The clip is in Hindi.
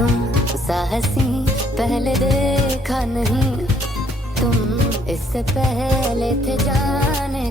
तुम साहसी पहले देखा नहीं, तुम इससे पहले थे जाने